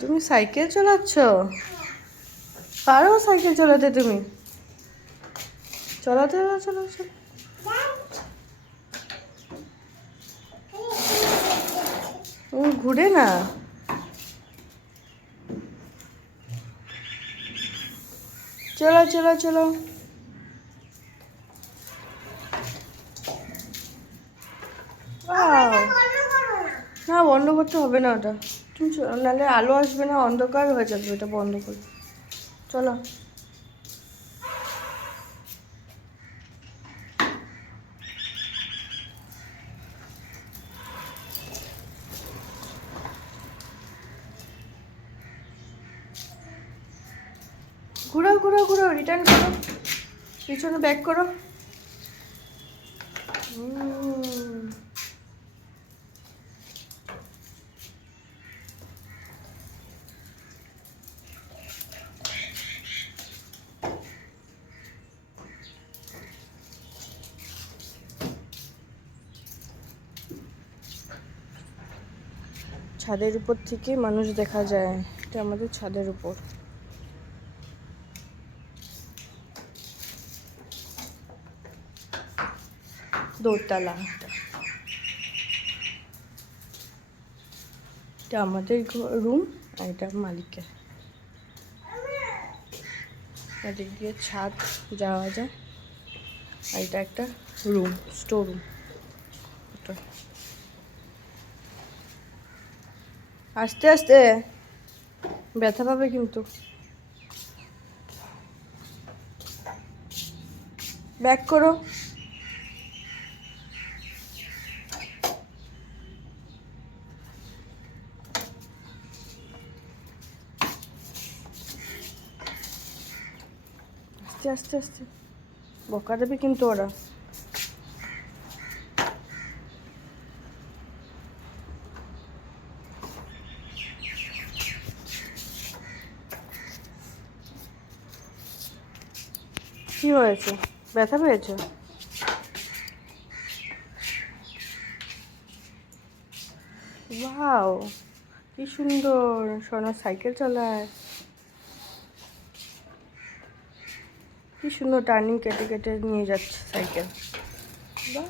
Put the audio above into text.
তুমি সাইকেল চালাচ্ছ? পারো সাইকেল চালাতে তুমি? চলাতে চলো চলো। ঘুরে না। চলো চলো চলো। না বন্ধ করতে হবে না ওটা। তুমি নাহলে আলো আসবে না, অন্ধকার হয়ে যাবে, ওটা বন্ধ করে। চলো। ঘুরো ঘুরো ঘুরো, রিটার্ন করো, পিছনে ব্যাক করো। ছাদের উপর থেকে মানুষ দেখা যায়। এটা আমাদের ছাদের উপর। দোতলা। এটা আমাদের রুম, আর এটা মালিকের। এদিক দিয়ে ছাদ যাওয়া যায়, আর এটা একটা রুম, স্টোর রুম। ওটা আস্তে আস্তে, ব্যথা পাবে কিন্তু। ব্যাক করো। আস্তে আস্তে আস্তে, বকা দেবে কিন্তু ওরা। কি হয়েছে? ব্যথা পেয়েছো? ওয়াও, কি সুন্দর সোনা সাইকেল চালায়। কি সুন্দর টার্নিং কেটে কেটে নিয়ে যাচ্ছে সাইকেল। বাহ।